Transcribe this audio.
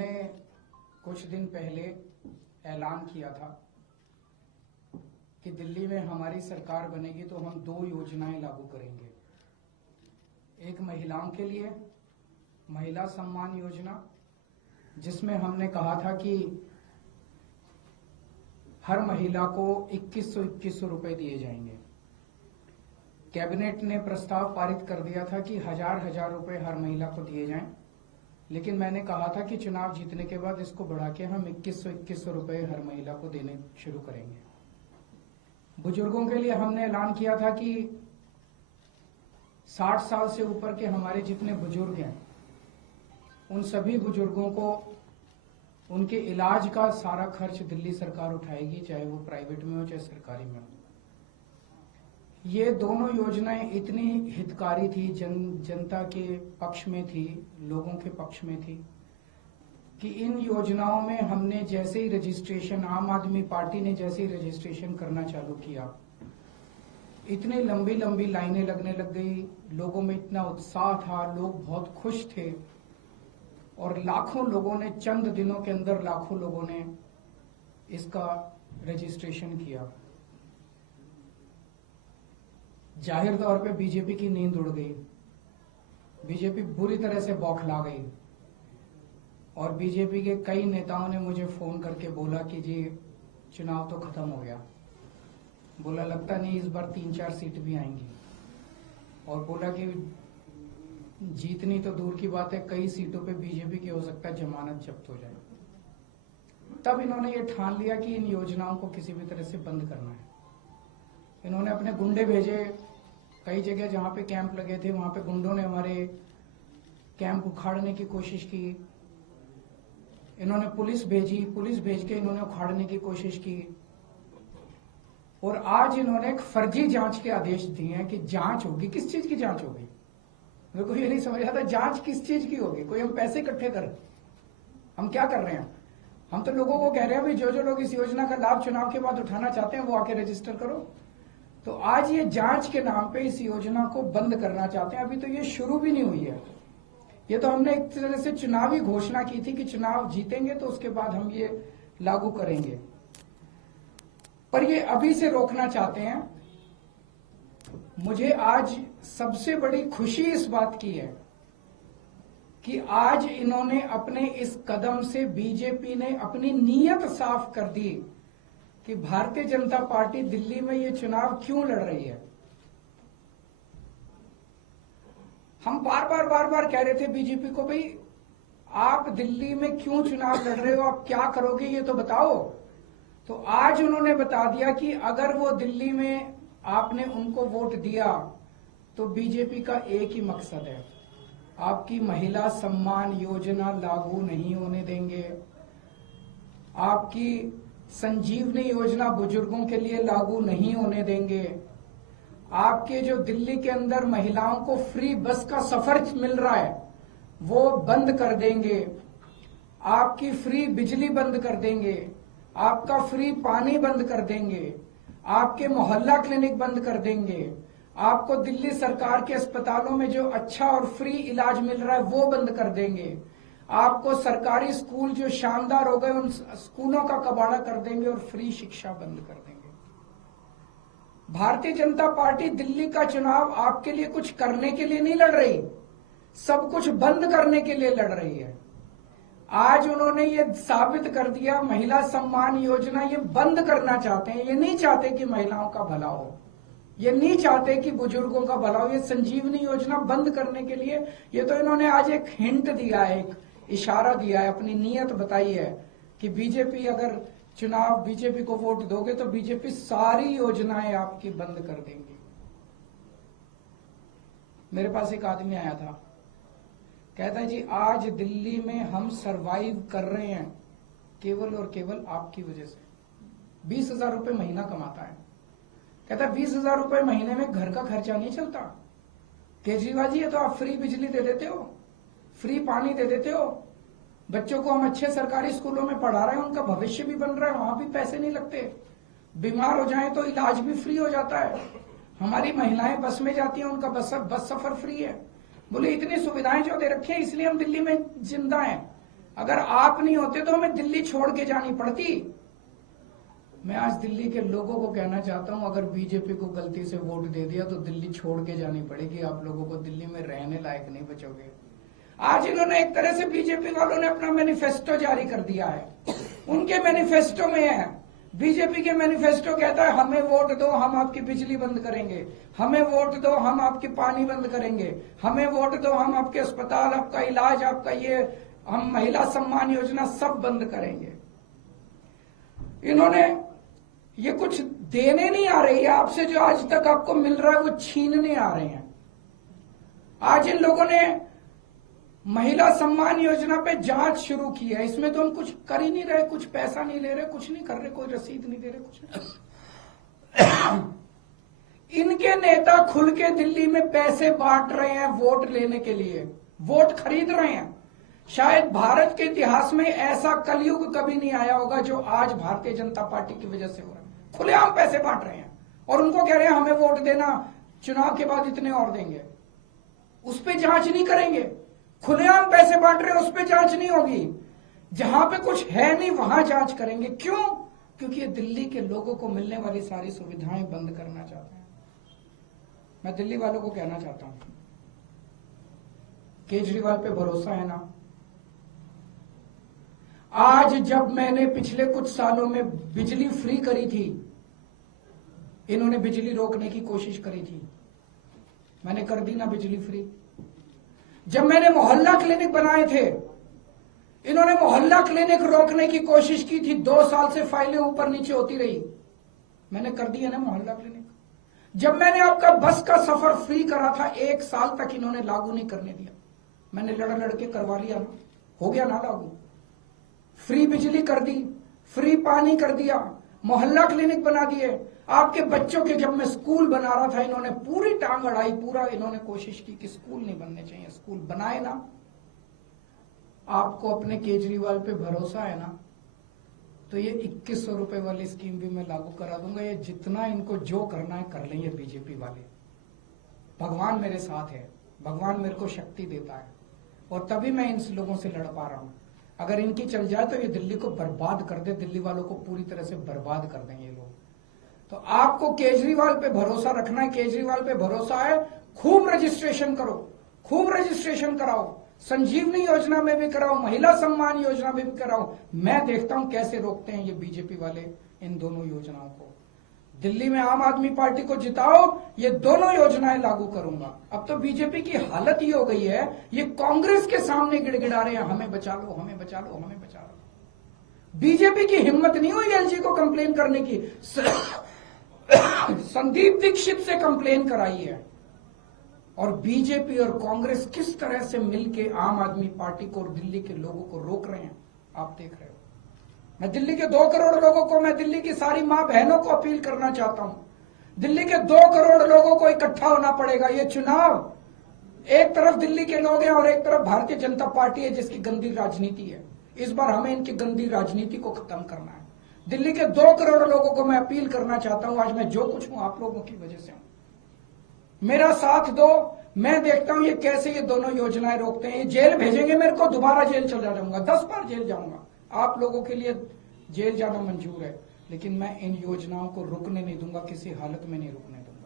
हमने कुछ दिन पहले ऐलान किया था कि दिल्ली में हमारी सरकार बनेगी तो हम 2 योजनाएं लागू करेंगे। एक महिलाओं के लिए महिला सम्मान योजना, जिसमें हमने कहा था कि हर महिला को 2100 रुपए दिए जाएंगे। कैबिनेट ने प्रस्ताव पारित कर दिया था कि हजार रुपए हर महिला को दिए जाएं, लेकिन मैंने कहा था कि चुनाव जीतने के बाद इसको बढ़ा के हम 2100 रुपए हर महिला को देने शुरू करेंगे। बुजुर्गों के लिए हमने ऐलान किया था कि 60 साल से ऊपर के हमारे जितने बुजुर्ग हैं उन सभी बुजुर्गों को उनके इलाज का सारा खर्च दिल्ली सरकार उठाएगी, चाहे वो प्राइवेट में हो चाहे सरकारी में हो। ये दोनों योजनाएं इतनी हितकारी थी, जनता के पक्ष में थी, लोगों के पक्ष में थी कि इन योजनाओं में हमने जैसे ही रजिस्ट्रेशन, आम आदमी पार्टी ने जैसे ही रजिस्ट्रेशन करना चालू किया, इतनी लंबी लंबी लाइनें लगने लग गई। लोगों में इतना उत्साह था, लोग बहुत खुश थे और लाखों लोगों ने, चंद दिनों के अंदर लाखों लोगों ने इसका रजिस्ट्रेशन किया। जाहिर तौर पे बीजेपी की नींद उड़ गई, बीजेपी बुरी तरह से बौखला गई और बीजेपी के कई नेताओं ने मुझे फोन करके बोला कि जी चुनाव तो खत्म हो गया। बोला लगता नहीं इस बार 3-4 सीट भी आएंगी, और बोला कि जीतनी तो दूर की बात है, कई सीटों पे बीजेपी की हो सकता है जमानत जब्त हो जाए। तब इन्होंने ये ठान लिया कि इन योजनाओं को किसी भी तरह से बंद करना है। इन्होंने अपने गुंडे भेजे, कई जगह जहां पे कैंप लगे थे वहां पे गुंडों ने हमारे कैंप उखाड़ने की कोशिश की। इन्होंने पुलिस भेजी, पुलिस भेज के इन्होंने उखाड़ने की कोशिश की। और आज इन्होंने एक फर्जी जांच के आदेश दिए हैं कि जांच होगी। किस चीज की जांच होगी? मेरे को ये नहीं समझ आता, जांच किस चीज की होगी? कोई हम पैसे इकट्ठे कर, हम क्या कर रहे हैं? हम तो लोगों को कह रहे हैं भाई जो जो लोग इस योजना का लाभ चुनाव के बाद उठाना चाहते हैं वो आके रजिस्टर करो। तो आज ये जांच के नाम पे इस योजना को बंद करना चाहते हैं। अभी तो ये शुरू भी नहीं हुई है। ये तो हमने एक तरह से चुनावी घोषणा की थी कि चुनाव जीतेंगे तो उसके बाद हम ये लागू करेंगे, पर ये अभी से रोकना चाहते हैं। मुझे आज सबसे बड़ी खुशी इस बात की है कि आज इन्होंने अपने इस कदम से, बीजेपी ने अपनी नीयत साफ कर दी कि भारतीय जनता पार्टी दिल्ली में ये चुनाव क्यों लड़ रही है। हम बार बार कह रहे थे बीजेपी को, भाई आप दिल्ली में क्यों चुनाव लड़ रहे हो, आप क्या करोगे ये तो बताओ। तो आज उन्होंने बता दिया कि अगर वो दिल्ली में आपने उनको वोट दिया तो बीजेपी का एक ही मकसद है, आपकी महिला सम्मान योजना लागू नहीं होने देंगे, आपकी संजीवनी योजना बुजुर्गों के लिए लागू नहीं होने देंगे, आपके जो दिल्ली के अंदर महिलाओं को फ्री बस का सफर मिल रहा है वो बंद कर देंगे, आपकी फ्री बिजली बंद कर देंगे, आपका फ्री पानी बंद कर देंगे, आपके मोहल्ला क्लिनिक बंद कर देंगे, आपको दिल्ली सरकार के अस्पतालों में जो अच्छा और फ्री इलाज मिल रहा है वो बंद कर देंगे, आपको सरकारी स्कूल जो शानदार हो गए उन स्कूलों का कबाड़ा कर देंगे और फ्री शिक्षा बंद कर देंगे। भारतीय जनता पार्टी दिल्ली का चुनाव आपके लिए कुछ करने के लिए नहीं लड़ रही, सब कुछ बंद करने के लिए लड़ रही है। आज उन्होंने ये साबित कर दिया, महिला सम्मान योजना ये बंद करना चाहते हैं। ये नहीं चाहते कि महिलाओं का भला हो, ये नहीं चाहते कि बुजुर्गों का भला हो। ये संजीवनी योजना बंद करने के लिए, ये तो इन्होंने आज एक हिंट दिया है, एक इशारा दिया है, अपनी नीयत बताई है कि बीजेपी, अगर चुनाव बीजेपी को वोट दोगे तो बीजेपी सारी योजनाएं आपकी बंद कर देंगी। मेरे पास एक आदमी आया था, कहता है जी आज दिल्ली में हम सरवाइव कर रहे हैं केवल और केवल आपकी वजह से। 20,000 रुपए महीना कमाता है, कहता है 20,000 रुपए महीने में घर का खर्चा नहीं चलता। केजरीवाल जी ये तो आप फ्री बिजली दे देते हो, फ्री पानी दे देते हो, बच्चों को हम अच्छे सरकारी स्कूलों में पढ़ा रहे हैं, उनका भविष्य भी बन रहा है, वहां भी पैसे नहीं लगते, बीमार हो जाएं तो इलाज भी फ्री हो जाता है, हमारी महिलाएं बस में जाती हैं उनका बस सफर फ्री है। बोले इतनी सुविधाएं जो दे रखी है इसलिए हम दिल्ली में जिंदा हैं। अगर आप नहीं होते तो हमें दिल्ली छोड़ के जानी पड़ती। मैं आज दिल्ली के लोगों को कहना चाहता हूं, अगर बीजेपी को गलती से वोट दे दिया तो दिल्ली छोड़ के जानी पड़ेगी। आप लोगों को दिल्ली में रहने लायक नहीं बचोगे। आज इन्होंने एक तरह से, बीजेपी वालों ने अपना मैनिफेस्टो जारी कर दिया है। उनके मैनिफेस्टो में है, बीजेपी के मैनिफेस्टो कहता है हमें वोट दो हम आपकी बिजली बंद करेंगे, हमें वोट दो हम आपकी पानी बंद करेंगे, हमें वोट दो हम आपके अस्पताल, आपका इलाज, आपका ये, हम महिला सम्मान योजना सब बंद करेंगे। इन्होंने ये कुछ देने नहीं आ रही है आपसे, जो आज तक आपको मिल रहा है वो छीनने आ रहे हैं। आज इन लोगों ने महिला सम्मान योजना पे जांच शुरू की है। इसमें तो हम कुछ कर ही नहीं रहे, कुछ पैसा नहीं ले रहे, कुछ नहीं कर रहे, कोई रसीद नहीं दे रहे, कुछ नहीं। इनके नेता खुल के दिल्ली में पैसे बांट रहे हैं वोट लेने के लिए, वोट खरीद रहे हैं। शायद भारत के इतिहास में ऐसा कलयुग कभी नहीं आया होगा जो आज भारतीय जनता पार्टी की वजह से हो रहा है। खुलेआम पैसे बांट रहे हैं और उनको कह रहे हैं हमें वोट देना, चुनाव के बाद इतने और देंगे। उस पर जांच नहीं करेंगे। खुलेआम पैसे बांट रहे हैं, उस पर जांच नहीं होगी। जहां पे कुछ है नहीं वहां जांच करेंगे। क्यों? क्योंकि ये दिल्ली के लोगों को मिलने वाली सारी सुविधाएं बंद करना चाहते हैं। मैं दिल्ली वालों को कहना चाहता हूं, केजरीवाल पे भरोसा है ना? आज जब मैंने पिछले कुछ सालों में बिजली फ्री करी थी, इन्होंने बिजली रोकने की कोशिश करी थी, मैंने कर दी ना बिजली फ्री। जब मैंने मोहल्ला क्लिनिक बनाए थे, इन्होंने मोहल्ला क्लिनिक रोकने की कोशिश की थी। 2 साल से फाइलें ऊपर नीचे होती रही, मैंने कर दी है ना मोहल्ला क्लिनिक। जब मैंने आपका बस का सफर फ्री करा था, 1 साल तक इन्होंने लागू नहीं करने दिया, मैंने लड़ के करवा लिया ना, हो गया ना लागू। फ्री बिजली कर दी, फ्री पानी कर दिया, मोहल्ला क्लिनिक बना दिए। आपके बच्चों के, जब मैं स्कूल बना रहा था, इन्होंने पूरी टांग अड़ाई, पूरा इन्होंने कोशिश की कि स्कूल नहीं बनने चाहिए, स्कूल बनाए ना। आपको अपने केजरीवाल पे भरोसा है ना, तो ये 2100 रुपए वाली स्कीम भी मैं लागू करा दूंगा। ये जितना इनको जो करना है कर लेंगे बीजेपी वाले। भगवान मेरे साथ है, भगवान मेरे को शक्ति देता है, और तभी मैं इन लोगों से लड़ पा रहा हूं। अगर इनकी चल जाए तो ये दिल्ली को बर्बाद कर दे, दिल्ली वालों को पूरी तरह से बर्बाद कर देंगे ये लोग। तो आपको केजरीवाल पे भरोसा रखना है, केजरीवाल पे भरोसा है। खूब रजिस्ट्रेशन करो, खूब रजिस्ट्रेशन कराओ, संजीवनी योजना में भी कराओ, महिला सम्मान योजना में भी कराओ। मैं देखता हूं कैसे रोकते हैं ये बीजेपी वाले इन दोनों योजनाओं को। दिल्ली में आम आदमी पार्टी को जिताओ, ये दोनों योजनाएं लागू करूंगा। अब तो बीजेपी की हालत ये हो गई है, ये कांग्रेस के सामने गिड़गिड़ा रहे हैं, हमें बचा लो, हमें बचा लो, हमें बचा लो। बीजेपी की हिम्मत नहीं हुई एलजी को कंप्लेन करने की। संदीप दीक्षित से कंप्लेन कराई है। और बीजेपी और कांग्रेस किस तरह से मिलके आम आदमी पार्टी को और दिल्ली के लोगों को रोक रहे हैं, आप देख रहे हो। मैं दिल्ली के 2 करोड़ लोगों को, मैं दिल्ली की सारी मां बहनों को अपील करना चाहता हूं, दिल्ली के 2 करोड़ लोगों को इकट्ठा होना पड़ेगा। ये चुनाव, एक तरफ दिल्ली के लोग हैं और एक तरफ भारतीय जनता पार्टी है जिसकी गंदी राजनीति है। इस बार हमें इनकी गंदी राजनीति को खत्म करना है। दिल्ली के 2 करोड़ लोगों को मैं अपील करना चाहता हूं, आज मैं जो कुछ हूं आप लोगों की वजह से हूं, मेरा साथ दो। मैं देखता हूं ये कैसे ये दोनों योजनाएं रोकते हैं। ये जेल भेजेंगे मेरे को, दोबारा जेल चला जाऊंगा, 10 बार जेल जाऊंगा। आप लोगों के लिए जेल जाना मंजूर है, लेकिन मैं इन योजनाओं को रुकने नहीं दूंगा, किसी हालत में नहीं रुकने